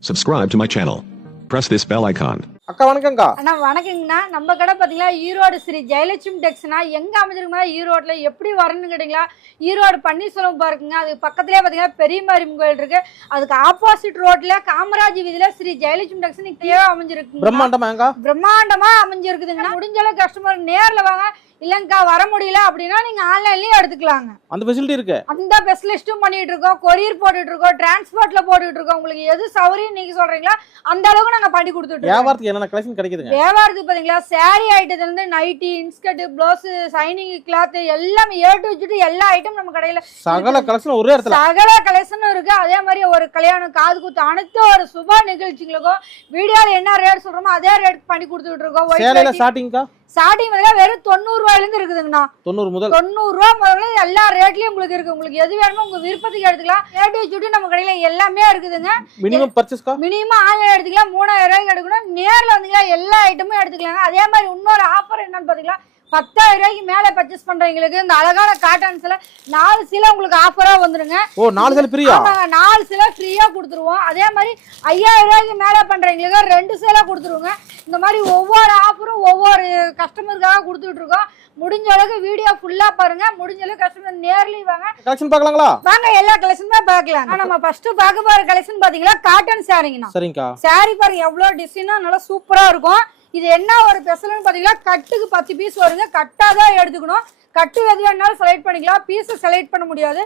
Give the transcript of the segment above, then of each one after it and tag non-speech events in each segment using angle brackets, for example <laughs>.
Subscribe to my channel. Press this bell icon. அக்கா வணக்கம்க்கா. அண்ணா வணக்கங்கண்ணா. நம்ம கடை பார்த்தீங்களா ஈரோடு ஸ்ரீ ஜெயலட்சுமி டெக்ஸ்னா எங்க அமைஞ்சிருக்குமா ஈரோட்ல எப்படி வரணும்னு கேட்டீங்களா ஈரோடு பன்னீர்செல்வம் பாருக்குங்க. அது பக்கத்துலேயே பார்த்தீங்கன்னா பெரிய மாரியம் கோயில் இருக்கு. அதுக்கு ஆப்போசிட் ரோட்ல காமராஜ் வீதியில ஸ்ரீ ஜெயலட்சுமி டெக்ஸ் நீங்க அமைஞ்சிருக்கு பிரம்மாண்டமாங்கா? பிரம்மாண்டமா அமைஞ்சிருக்குதுங்கண்ணா. முடிஞ்ச அளவுக்கு கஸ்டமர் நேர்ல வாங்க. இல்லைங்கக்கா வர முடியல அப்படின்னா நீங்க ஆன்லைன்லயும் எடுத்துக்கலாங்க. அந்த ஃபெசிலிட்டி இருக்கு. அந்த ஸ்பெஷலிஸ்ட்டும் பண்ணிட்டு இருக்கோம். கொரியர் போட்டுட்டு இருக்கோம். டிரான்ஸ்போர்ட்ல போட்டுட்டு இருக்கோம். உங்களுக்கு எது சௌகரியம் நீங்க சொல்றீங்களா அந்த அளவுக்கு நாங்க பண்ணி கொடுத்துட்டு வியாபாரத்துக்கு என்னென்ன கலெக்ஷன் கிடைக்குதுங்க? வியாபாரத்துக்கு பாத்தீங்களா? saree ஐட்டத்துல இருந்து nightie inskirt blouse shining cloth எல்லாமே ஏ டு வச்சுட்டு எல்லா ஐட்டம் நம்ம கடையில சகல கலெக்ஷன் ஒரே இடத்துல. சகல கலெக்ஷனும் இருக்கு. அதே மாதிரி ஒரு கல்யாணம் காது குத்து அனைத்து ஒரு சுப நிகழ்ச்சிகளுக்கும் வீடியோல என்ன ரேட் சொல்றோமோ அதே ரேட் பண்ணி கொடுத்துட்டு இருக்கோம். சேலையில ஸ்டார்டிங்கா ஸ்டார்டிங் வந்து வெறும் தொண்ணூறு ரூபாயில இருந்து இருக்குதுங்கண்ணா. தொண்ணூறு முதல். தொண்ணூறு ரூபா முதல்ல எல்லா ரேட்லயும் உங்களுக்கு இருக்கு. உங்களுக்கு எது வேணுமோ உங்க விருப்பத்துக்கு எடுத்துக்கலாம். ரேட் வச்சுட்டு நம்ம கடையில எல்லாமே இருக்குதுங்க. மினிமம் பர்ச்சேஸ்க்கா மினிமம் ஆன்லைன் எடுத்துக்கலாம் மூணாயிரம் ரூபாய்க்கு எடுக்கணும். நேர்ல வந்தீங்களா எல்லா ஐட்டமும் எடுத்துக்கலாங்க. அதே மாதிரி இன்னொரு ஆஃபர் என்னன்னு பாத்தீங்களா பத்தாயிரம் ரூபாய்க்கு மேல பர்ச்சேஸ் பண்றவங்களுக்கு இந்த அழகான காட்டன்ஸ்ல நாலு சீலை உங்களுக்கு ஆஃபரா வந்துருங்க. ஓ நாலு சேலை பிரியா ஆமாங்க நாலு சீலை ஃப்ரீயா கொடுத்துருவோம். அதே மாதிரி ஐயாயிரம் ரூபாய்க்கு மேல பண்றவங்களுக்கு ரெண்டு சீலை கொடுத்துருவோங்க. இந்த மாதிரி ஒவ்வொரு ஆஃபரும் ஒவ்வொரு கஸ்டமருக்காக கொடுத்துட்டு இருக்கோம். முடிஞ்ச அளவுக்கு வீடியோ ஃபுல்லா பாருங்க. முடிஞ்ச அளவுக்கு கஸ்டமர் நேர்லயும் வாங்க. கலெக்ஷன் பார்க்கலாங்களா? வாங்க எல்லா கலெக்ஷனுமே பார்க்கலாம். நம்ம ஃபர்ஸ்ட் பார்க்க போற கலெக்ஷன் பாத்தீங்களா காட்டன் சாரிங்கண்ணா சரிங்கக்கா. சாரி பாருங்க எவ்வளவு டிசைனா நல்லா சூப்பரா இருக்கும். இது என்ன ஒரு ஸ்பெஷல்னு பாத்தீங்கன்னா கட்டுக்கு பத்து பீஸ் வருங்க. கட்டாதான் எடுத்துக்கணும். கட்டு எது வேணாலும் செலக்ட் பண்ணிக்கலாம். பீஸ் செலக்ட் பண்ண முடியாது.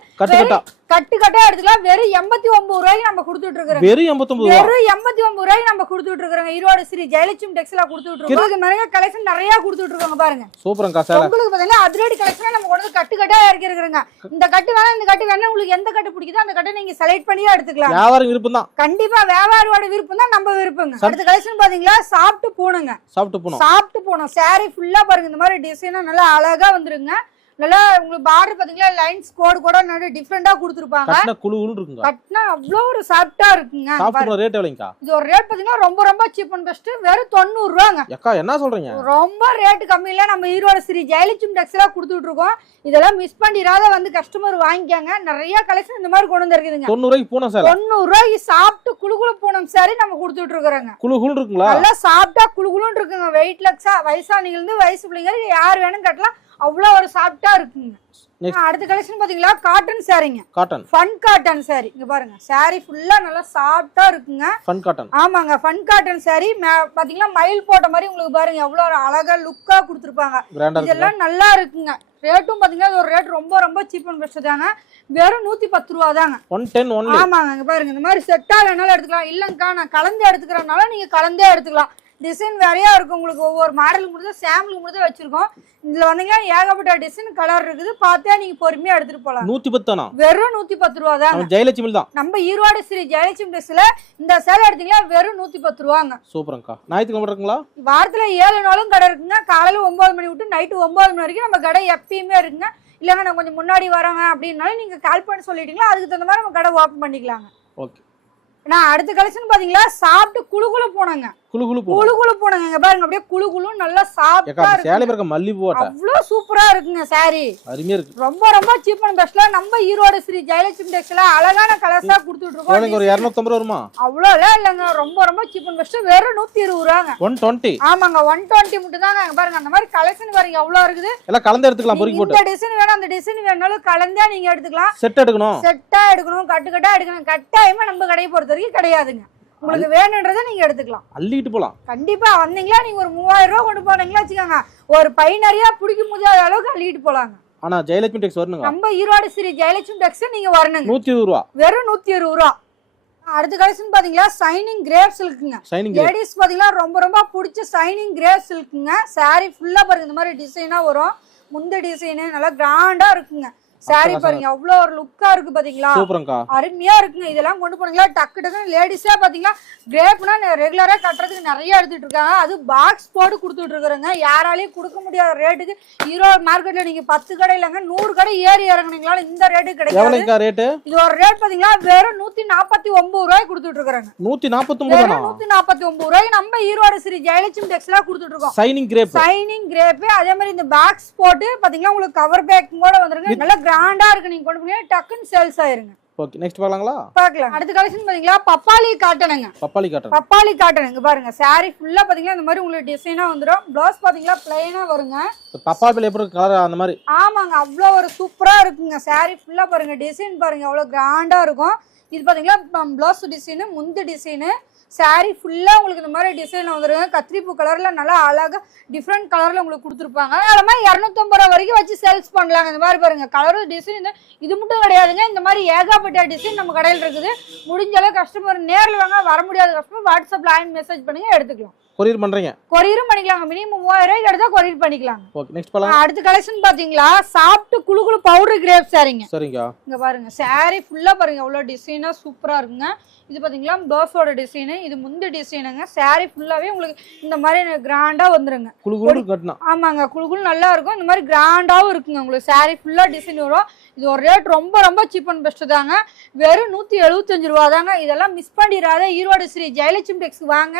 கட்டு கட்டா எடுத்துக்கலாம். வெறும் எண்பத்தி ஒன்பது ரூபாய்க்கு நம்ம கொடுத்துட்டு இருக்கிறோம் வெறும் எண்பத்தொன்பது ரூபா? வெறும் எண்பத்தி ஒன்பது ரூபாய்க்கு நம்ம கொடுத்துட்டு இருக்கிறோம் ஈரோடு ஸ்ரீ ஜெயலட்சுமி டெக்ஸ்ல கொடுத்துட்டு இருக்கோம் நிறைய கலெக்ஷன் நிறைய கொடுத்துட்டு இருக்காங்க பாருங்க. சூப்பரங்கா சேலை உங்களுக்கு பாத்தீங்கன்னா அதிரடி கலெக்ஷன் நம்ம கொண்டு கட்டு கட்டா இறக்கி இருக்கிறோங்க. இந்த கட்டு வேணா இந்த கட்டு வேணா உங்களுக்கு எந்த கட்டு பிடிக்குதோ அந்த கட்டை நீங்க செலக்ட் பண்ணியே எடுத்துக்கலாம். வியாபாரம் விருப்பம் தான் கண்டிப்பா வியாபாரியோட விருப்பம் தான் நம்ம விருப்பங்க. அடுத்த கலெக்ஷன் பாத்தீங்களா சாப்பிட்டு போணுங்க. சாப்பிட்டு போனோம் சாப்பிட்டு போனோம் saree ஃபுல்லா பாருங்க. இந்த மாதிரி டிசைனா நல்லா அழகா வந்துருங்க. நல்லா உங்களுக்கு பார்டர் பாத்தீங்களா லைன்ஸ் கோடு கூட நிறைய டிஃப்ரெண்டா கொடுத்துருப்பாங்க. கட்டின குழு குழு இருக்குங்க. கட்டினா அவ்வளோ ஒரு சாஃப்டா இருக்குங்க. சாப்பிட்டு ரேட் எவ்வளோங்கக்கா இது ஒரு ரேட் பாத்தீங்கன்னா ரொம்ப ரொம்ப சீப் அண்ட் பெஸ்ட் வெறும் தொண்ணூறு ரூபாங்க அக்கா என்ன சொல்றீங்க? ரொம்ப ரேட் கம்மியில நம்ம ஈரோடு ஸ்ரீ ஜெயலட்சுமி டெக்ஸ்ல கொடுத்துட்டு இருக்கோம். இதெல்லாம் மிஸ் பண்ணிடாத வந்து கஸ்டமர் வாங்கிக்காங்க. நிறைய கலெக்ஷன் இந்த மாதிரி கொண்டு வந்திருக்குதுங்க. தொண்ணூறு ரூபாய்க்கு பூனை சேலை தொண்ணூறு ரூபாய்க்கு சாப்பிட்டு குழு குழு பூனம் சாரி. நம்ம கொடுத்துட்டு இருக்கிறோங்க. குழு குழு இருக்குங்களா? நல்லா சாப்பிட்டா குழுகுலுன்னு இருக்குங்க. வெயிட் லெக்ஸா வயசானிகள் இருந்து வயசு பிள்ளைங்க யார் வேணும் கட்டலாம். அவ்வளோ ஒரு சாப்பிட்டா இருக்குங்க. அடுத்த கலெக்ஷன் பாத்தீங்களா காட்டன் சாரிங்க காட்டன் ஃபன் காட்டன் சாரி இங்க பாருங்க. சாரி ஃபுல்லா நல்லா சாஃப்டா இருக்குங்க. ஃபன் காட்டன் ஆமாங்க ஃபன் காட்டன் சாரி பாத்தீங்கன்னா மயில் போட்ட மாதிரி உங்களுக்கு பாருங்க. எவ்வளவு ஒரு அழகா லுக்கா கொடுத்துருப்பாங்க. இதெல்லாம் நல்லா இருக்குங்க. ரேட்டும் பாத்தீங்கன்னா ஒரு ரேட் ரொம்ப ரொம்ப சீப் அண்ட் பெஸ்ட் தாங்க. வெறும் நூத்தி பத்து ரூபா தாங்க. ஒன் டென் ஒன்லி ஆமாங்க பாருங்க. இந்த மாதிரி செட்டா வேணாலும் எடுத்துக்கலாம். இல்லைங்கக்கா நான் கலந்து எடுத்துக்கிறனால நீங்க கலந்தே எடுத்துக்கலாம். டிசைன் வேறையா இருக்கும் உங்களுக்கு. ஒவ்வொரு மாடலுக்கு முடிஞ்ச சாம்பிளுக்கு முடிஞ்ச வச்சிருக்கோம். இதுல வந்தீங்கன்னா ஏகப்பட்ட டிசைன் கலர் இருக்குது. பார்த்தே நீங்க பொறுமையா எடுத்துட்டு போலாம். நூத்தி பத்தானா வெறும் நூத்தி பத்து ரூபா அவன் ஜெயலட்சுமி தான். நம்ம ஈரோடு ஸ்ரீ ஜெயலட்சுமி ட்ரெஸ்ல இந்த சேலை எடுத்தீங்கன்னா வெறும் நூத்தி பத்து ரூபாங்க. சூப்பரங்கா ஞாயிற்றுக்கிழமை இருக்குங்களா? வாரத்துல ஏழு நாளும் கடை இருக்குங்க. காலையில ஒன்பது மணி விட்டு நைட்டு ஒன்பது மணி வரைக்கும் நம்ம கடை எப்பயுமே இருக்குங்க. இல்லைங்க நான் கொஞ்சம் முன்னாடி வரோங்க அப்படின்னாலும் நீங்க கால் பண்ணி சொல்லிட்டீங்களா அதுக்கு தகுந்த மாதிரி நம்ம கடை ஓப்பன் பண்ணிக்கலாங்க. ஓகே. நான் அடுத்த கலெக்ஷன் பாத்தீங்களா சாப்பிட்டு குழு குழு போனங்க. குழு குழு குழு குழு போனங்க. இங்க பாருங்க அப்படியே குழு குழு நல்லா சாப்பிட்டா சேலை அவ்வளோ சூப்பரா இருக்குங்க சாரி அருமையா இருக்கு. ரொம்ப ரொம்ப சீப் அண்ட் பெஸ்ட்ல நம்ம ஈரோடு ஸ்ரீ ஜெயலட்சுமி டெக்ஸ்ல அழகான கலர்ஸா கொடுத்துட்டு ஒரு இருக்கோம் இரநூத்தம்பது ரூபா வருமா? அவ்வளோலாம் இல்லைங்க. ரொம்ப ரொம்ப சீப் அண்ட் பெஸ்ட் வெறும் நூத்தி இருபது ரூபாங்க. ஒன் டுவெண்ட்டி ஆமாங்க ஒன் டுவெண்ட்டி மட்டும் தாங்க. பாருங்க அந்த மாதிரி கலெக்ஷன் பாருங்க எவ்வளவு இருக்குது. எல்லாம் கலந்து எடுத்துக்கலாம் பொறுக்கி போட்டு. இந்த டிசைன் வேணும் அந்த டிசைன் வேணாலும் கலந்தா நீங்க எடுத்துக்கலாம். செட் எடுக்கணும். செட்டா எடுக்கணும் கட்டு கட்டா எடுக்கணும். கட்டாயமா நம்ம கடையை பொறுத்த வரைக்கும் கிடையாதுங்க. உங்களுக்கு வேணுன்றதை நீங்க எடுத்துக்கலாம். அள்ளிட்டு போலாம். கண்டிப்பா வந்தீங்களா நீங்க ஒரு மூவாயிரம் ரூபாய் கொண்டு போனீங்களா வச்சுக்கோங்க. ஒரு பை நிறைய பிடிக்க முடியாத அளவுக்கு அள்ளிட்டு போலாங்க. ஆனா ஜெயலட்சுமி டெக்ஸ் வரணுங்க நம்ம ஈரோடு ஸ்ரீ ஜெயலட்சுமி டெக்ஸ் நீங்க வரணுங்க. நூத்தி இருபது ரூபா. வெறும் நூத்தி இருபது ரூபா. அடுத்த கலெக்ஷன் பாத்தீங்களா சைனிங் கிரேப் சில்க்குங்க ஷைனிங் லேடிஸ் பாத்தீங்கன்னா ரொம்ப ரொம்ப பிடிச்ச சைனிங் கிரேப் சில்க்குங்க saree ஃபுல்லா பாருங்க இந்த மாதிரி டிசைனா வரும். முந்த டிசைனு நல்லா கிராண்டா இருக்குங்க. Saree பாருங்க அவ்வளோ ஒரு லுக்கா இருக்கு பாத்தீங்களா? சூப்பரங்கா அருமையா இருக்குங்க. இதெல்லாம் கொண்டு போனீங்களா? டக்கு டக்குன்னு லேடிஸா பாத்தீங்கன்னா கிரேப்னா ரெகுலரா கட்டுறதுக்கு நிறைய எடுத்துட்டு இருக்காங்க. அது பாக்ஸ் போட்டு கொடுத்துட்டு இருக்கிறாங்க. யாராலையும் கொடுக்க முடியாத ரேட்டுக்கு ஈரோடு மார்க்கெட்ல நீங்க பத்து கடை இல்லைங்க நூறு கடை ஏறி இறங்குனீங்களால இந்த ரேட்டு கிடைக்காது. இது ஒரு ரேட் பாத்தீங்கன்னா வெறும் நூத்தி நாற்பத்தி ஒன்பது ரூபாய் கொடுத்துட்டு இருக்காங்க நூத்தி நாற்பத்தொன்பது தானா வெறும் நூத்தி நாற்பத்தி ஒன்பது ரூபாய்க்கு நம்ம ஈரோடு ஸ்ரீ ஜெயலட்சுமி டெக்ஸ்லாம் கொடுத்துட்டு இருக்கோம். சைனிங் கிரேப் சைனிங் கிரேப் அதே மாதிரி இந்த பாக்ஸ் போட்டு பாத்தீங்கன்னா உங்களுக்கு கவர் பேக்கிங் கூட வந்துருங்க. நல்லா கிராண்டா இருக்கு. நீங்க கொண்டு போனீங்கன்னா டக்குன்னு சேல்ஸ் ஆயிருங்க. ஓகே நெக்ஸ்ட் பார்க்கலாங்களா? பார்க்கலாம். அடுத்த கலெக்ஷன் பாத்தீங்களா? பப்பாளி காட்டனுங்க பப்பாளி காட்டன் பப்பாளி காட்டன் இங்க பாருங்க saree ஃபுல்லா பாத்தீங்கன்னா இந்த மாதிரி உங்களுக்கு டிசைனா வந்துரும். ப்ளவுஸ் பாத்தீங்களா? பிளைனா வருங்க. பப்பாளி எப்படி கலர் அந்த மாதிரி. ஆமாங்க அவ்வளோ ஒரு சூப்பரா இருக்குங்க. saree ஃபுல்லா பாருங்க. டிசைன் பாருங்க எவ்வளவு கிராண்டா இருக்கும். இது பாத்தீங்கன்னா ப்ளவுஸ் டிசைனு முந்து டிசைனு சாரீ ஃபுல்லாக உங்களுக்கு இந்த மாதிரி டிசைன் வந்துருங்க. கத்திரிப்பூ கலரில் நல்லா அழகாக டிஃப்ரெண்ட் கலரில் உங்களுக்கு கொடுத்துருப்பாங்க. அதனால இரநூத்தம்பது ரூபா வரைக்கும் வச்சு சேல்ஸ் பண்ணலாங்க. இந்த மாதிரி பாருங்கள் கலரும் டிசைன் இது மட்டும் கிடையாதுங்க. இந்த மாதிரி ஏகாப்பட்ட டிசைன் நம்ம கடையில் இருக்குது. முடிஞ்ச அளவு கஸ்டமர் நேரில் வாங்க வர முடியாத கஸ்டமர் வாட்ஸ்அப்பில் ஆயின் மெசேஜ் பண்ணுங்கள் எடுத்துக்கலாம். கொரியர் பண்றீங்க? கொரியரும் பண்ணிக்கலாங்க. மினிமம் மூவாயிரம் ரூபாய்க்கு எடுத்தா கொரியர் பண்ணிக்கலாங்க. ஓகே நெக்ஸ்ட் பார்க்கலாம் அடுத்த கலெக்ஷன் பாத்தீங்களா? சாப்பிட்டு குளு குளு பவுடர் கிரேப் சாரிங்க. சரிங்க. இங்க பாருங்க saree ஃபுல்லா பாருங்க எவ்வளவு டிசைனா சூப்பரா இருக்குங்க. இது பாத்தீங்களா ப்ளவுஸோட டிசைனு இது முந்து டிசைனுங்க saree ஃபுல்லாவே உங்களுக்கு இந்த மாதிரி கிராண்டா வந்துருங்க. குழு குழு கட்டணும் ஆமாங்க குளு குளு நல்லா இருக்கும். இந்த மாதிரி கிராண்டாவும் இருக்குங்க. உங்களுக்கு saree ஃபுல்லா டிசைன் வரும். இது ஒரு ரேட் ரொம்ப ரொம்ப சீப் அண்ட் பெஸ்ட் தாங்க. வெறும் நூத்தி எழுபத்தஞ்சு ரூபா தாங்க இதெல்லாம் மிஸ் பண்ணிடாத. ஈரோடு ஸ்ரீ ஜெயலட்சுமி டெக்ஸ் வாங்க.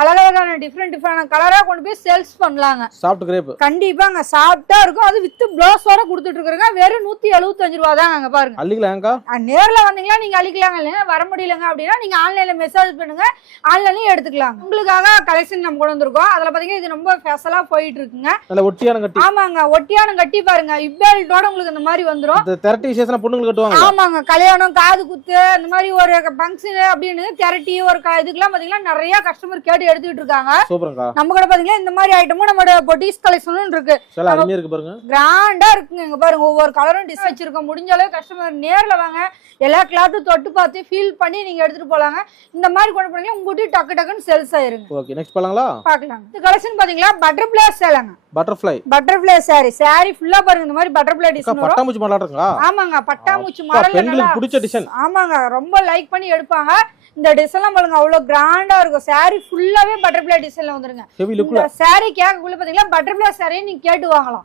அழகழகான டிஃப்ரெண்ட் டிஃப்ரெண்ட் கலரா கொண்டு போய் சேல்ஸ் பண்ணலாங்க. சாஃப்ட் கிரேப் கண்டிப்பாங்க. சாப்பிட்டா இருக்கும். அது வித் பிளவுஸோட கொடுத்துட்டு இருக்கிறேங்க. வெறும் நூத்தி எழுபத்தஞ்சு ரூபா தாங்க அங்க பாருங்க. அள்ளிக்கலாம்க்கா? அஹ் நேர்ல வந்தீங்களா நீங்க அழிக்கலாங்க இல்லைன்னா வர முடியலங்க அப்படின்னா நீங்க ஆன்லைன்ல மெசேஜ் பண்ணுங்க. ஆன்லைன்லயும் எடுத்துக்கலாம் உங்களுக்காக கலெக்ஷன் நம்ம கொண்டு வந்திருக்கோம். அதுல பாத்தீங்கன்னா இது ரொம்ப ஸ்பெஷலா போயிட்டு இருக்குங்க. நல்ல ஒட்டியான கட்டி. ஆமாங்க. ஒட்டியானம் கட்டி பாருங்க. இப்பேல்ட்டோட உங்களுக்கு இந்த மாதிரி வந்துரும். இந்த திரட்டி விசேஷம் பொண்ணுங்களுக்கு கட்டுவாங்க ஆமாங்க கல்யாணம் காது குத்து இந்த மாதிரி ஒரு ஃபங்க்ஷன் அப்படின்னு திரட்டி ஒரு இதுக்கெல்லாம் பாத்தீங்கன்னா நிறைய கஸ்டமர் கேட்டு எடுத்துக்கிட்டு இருக்காங்க. சூப்பருங்கக்கா. நம்ம கூட பாத்தீங்கன்னா இந்த மாதிரி ஐட்டமும் நம்மளோட பொட்டிஸ் கலெக்ஷனும் இருக்கு. இருக்கு பாருங்க. கிராண்டா இருக்குங்க பாருங்க ஒவ்வொரு கலரும் டிசைன் வச்சிருக்கோம். முடிஞ்ச அளவு கஸ்டமர் நேர்ல வாங்க. எல்லா கிளாத்தும் தொட்டு பார்த்து ஃபீல் பண்ணி நீங்க எடுத்துட்டு போலாங்க. இந்த மாதிரி கொண்டு போனீங்கன்னா உங்ககிட்ட டக்கு டக்குன்னு சேல்ஸ் ஆயிருங்க. ஓகே நெக்ஸ்ட் பார்க்கலாங்களா பாக்கலாம் இந்த கலெக்ஷன் பாத்தீங்களா பட்டர்ஃபிளை சேலங்க பட்டர்ஃப்ளை பட்டர்ஃபிளை saree. saree ஃபுல்லா பாருங்க இந்த மாதிரி பட்டர்ஃபிளை டிசைன் வரும். பட்டாம்பூச்சி மாடலா இருக்குங்களா? ஆமாங்க பட்டாம்பூச்சி அக்கா, மாடல் பெண்களுக்கு பிடிச்ச டிசைன் ஆமாங்க ரொம்ப லைக் பண்ணி எடுப்பாங்க. இந்த டிசைன்லாம் பாருங்க அவ்வளவு கிராண்டா இருக்கும். saree ஃபுல்லாவே பட்டர்ஃபிளை டிசைன்ல வந்துருங்க. இந்த saree கேட்கக்குள்ள பாத்தீங்கன்னா பட்டர்ஃபிளை saree நீங்க கேட்டு வாங்கலாம்.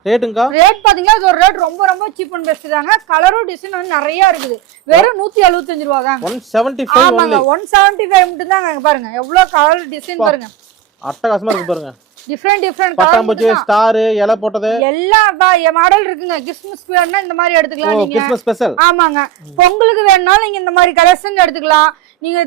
ரேட் பாத்தீங்கன்னா இது ஒரு ரேட் ரொம்ப ரொம்ப சீப் அண்ட் பெஸ்ட் தாங்க. கலரும் டிசைன் வந்து நிறைய இருக்குது. வெறும் நூத்தி எழுபத்தஞ்சு ரூபா தாங்க. ஒன் செவன்டி ஆமாங்க ஒன் செவன்டி ஃபைவ் மட்டும் தாங்க பாருங்க. எவ்வளவு கலர் டிசைன் பாருங்க. அட்டகாசமா இருக்கு பாருங்க. டிஃப்ரெண்ட் டிஃப்ரெண்ட் பட்டாம்பூச்சி ஸ்டார் இலை போட்டது. எல்லா மாடல் இருக்குங்க. கிறிஸ்மஸ் வேணும்னா இந்த மாதிரி எடுத்துக்கலாம் நீங்க. கிறிஸ்மஸ் ஸ்பெஷல் ஆமாங்க. பொங்கலுக்கு வேணும்னாலும் நீங்க இந்த மாதிரி கலெக்ஷன் எடுத்துக்கலாம். நீங்க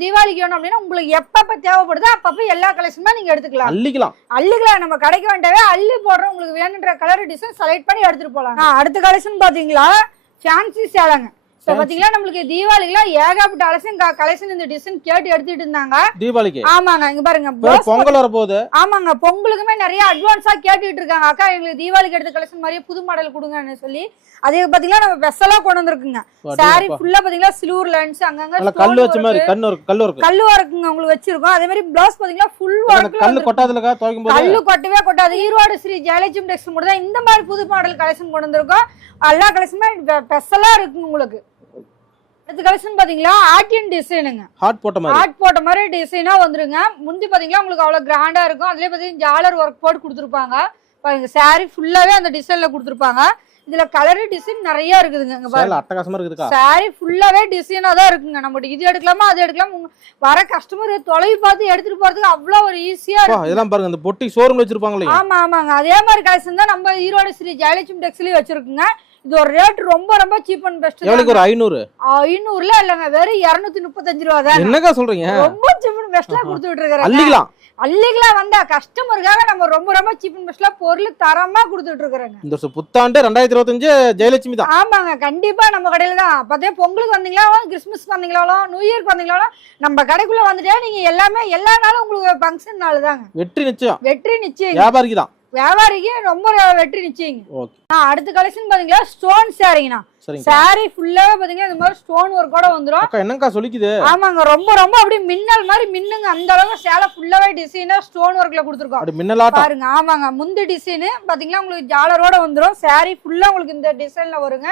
தீபாவளிக்கு வேணும் அப்படின்னா உங்களுக்கு எப்பப்ப தேவைப்படுதோ அப்பப்ப எல்லா கலெக்ஷனும் நீங்க எடுத்துக்கலாம். அள்ளிக்கலாம். அள்ளுக்கலாம். நம்ம கடைக்கு வேண்டாவே அள்ளி போடுறோம். உங்களுக்கு வேணுன்ற கலர் டிசைன் செலக்ட் பண்ணி எடுத்துட்டு போலாம் அடுத்த கலெக்ஷன் பாத்தீங்களா? ஃபேன்சி சேலைங்க. இப்போ பாத்தீங்கன்னா நம்மளுக்கு தீபாவளிக்குலாம் ஏகப்பட்ட கலெக்ஷன் கலெக்ஷன் இந்த டிசைன் கேட்டு எடுத்துட்டு இருந்தாங்க. தீபாவளிக்கு? ஆமாங்க இங்க பாருங்க பொங்கல் வர போகுது ஆமாங்க பொங்கலுக்குமே நிறைய அட்வான்ஸா கேட்டுட்டு இருக்காங்க. அக்கா எங்களுக்கு தீபாவளிக்கு எடுத்த கலெக்ஷன் மாதிரியே புது மாடல் கொடுங்கன்னு சொல்லி. அதே பாத்தீங்கன்னா நம்ம ஸ்பெஷலா கொண்டு வந்திருக்குங்க. சாரி ஃபுல்லா பாத்தீங்கன்னா சில்வர் லைன்ஸ் அங்கங்க கல்லு வச்ச மாதிரி கண்ணு கல்லு இருக்கு. கல்லு ஒர்க்குங்க உங்களுக்கு வச்சிருக்கோம். அதே மாதிரி பிளவுஸ் பாத்தீங்கன்னா ஃபுல் ஒர்க் கல்லு கொட்டாதுலக்கா துவைக்கும் போது கல்லு கொட்டவே கொட்டாது. ஈரோடு ஸ்ரீ ஜெயலட்சுமி டெக்ஸ் மட்டும் தான் இந்த மாதிரி புது மாடல் கலெக்ஷன் கொண்டு வந்திருக்கோம். எல்லா கலெக்ஷனுமே ஸ்பெஷலா இருக்குங்க உங்களுக்கு. அடுத்த கலெக்ஷன் பாத்தீங்களா? ஆர்டியன் டிசைனுங்க ஹார்ட் போட்ட மாதிரி. ஆர்ட் போட்ட மாதிரி டிசைனா வந்துருங்க. முந்தி பாத்தீங்களா உங்களுக்கு அவ்வளவு கிராண்டா இருக்கும். அதுலயே பாத்தீங்கன்னா ஜாலர் ஒர்க் போட்டு கொடுத்துருப்பாங்க. பாருங்க saree ஃபுல்லாவே அந்த டிசைன்ல கொடுத்துருப்பாங்க. இதுல கலர் டிசைன் நிறைய இருக்குதுங்க இங்க பாருங்க. அட்டகாசமா இருக்குதுக்கா? Saree ஃபுல்லாவே டிசைனா தான் இருக்குங்க. நம்ம இது எடுக்கலாமா அது எடுக்கலாம்? வர கஸ்டமர் தொலைவு பார்த்து எடுத்துட்டு போறதுக்கு அவ்வளவு ஒரு ஈஸியா இருக்கு. இதெல்லாம் பாருங்க இந்த பொட்டி ஷோரூம் வச்சிருப்பாங்க இல்லையா? ஆமா ஆமாங்க. அதே மாதிரி கலெக்ஷன் தான் நம்ம ஈரோடு ஸ்ரீ ஜெயலட்சுமி டெக்ஸ்லயும் வச்சிருக்குங்க. இது ஒரு ரேட் ரொம்ப ரொம்ப சீப் அண்ட் பெஸ்ட் எவ்வளவுக்கு ஒரு ஐநூறு? ஐநூறுல இல்லங்க வெறும் இருநூத்தி முப்பத்தஞ்சு ரூபா தான் என்னக்கா சொல்றீங்க? ரொம்ப சீப் அண்ட் பெஸ்ட்ல கொடுத்துட்டு அள்ளிக்கலாம். அள்ளிக்கலாம் வந்தா கஸ்டமருக்காக நம்ம ரொம்ப ரொம்ப சீப் அண்ட் பெஸ்ட்ல பொருள் தரமா கொடுத்துட்டு இருக்கிறேங்க இந்த வருஷம் புத்தாண்டு ரெண்டாயிரத்தி இருபத்தஞ்சு ஜெயலட்சுமி தான். ஆமாங்க கண்டிப்பா நம்ம கடையில தான். பார்த்தே பொங்கலுக்கு வந்தீங்களா கிறிஸ்மஸ்க்கு வந்தீங்களாலும் நியூ இயர்க்கு வந்தீங்களாலும் நம்ம கடைக்குள்ள வந்துட்டே நீங்க எல்லாமே எல்லா நாளும் உங்களுக்கு ஃபங்க்ஷன் நாள் தாங்க வெற்றி நிச்சயம். வெற்றி நிச்சயம். வியாபாரிக்கு தான் வியாபாரிக்கு ரொம்ப வெற்றி நிச்சயங்க. அடுத்த கலெக்ஷன் பாத்தீங்களா? ஸ்டோன் சாரிங்கண்ணா சரிங்க. சாரி ஃபுல்லாவே பாத்தீங்கன்னா இந்த மாதிரி ஸ்டோன் ஒர்க்கோட வந்துரும். அக்கா என்னக்கா சொல்லிக்குது? ஆமாங்க ரொம்ப ரொம்ப அப்படியே மின்னல் மாதிரி மின்னுங்க. அந்த அளவுக்கு சேலை ஃபுல்லாவே டிசைனா ஸ்டோன் ஒர்க்ல கொடுத்துருக்கோம். பாருங்க ஆமாங்க முந்து டிசைன் பாத்தீங்களா உங்களுக்கு ஜாலரோட வந்துரும். saree ஃபுல்லா உங்களுக்கு இந்த டிசைன்ல வருங்க.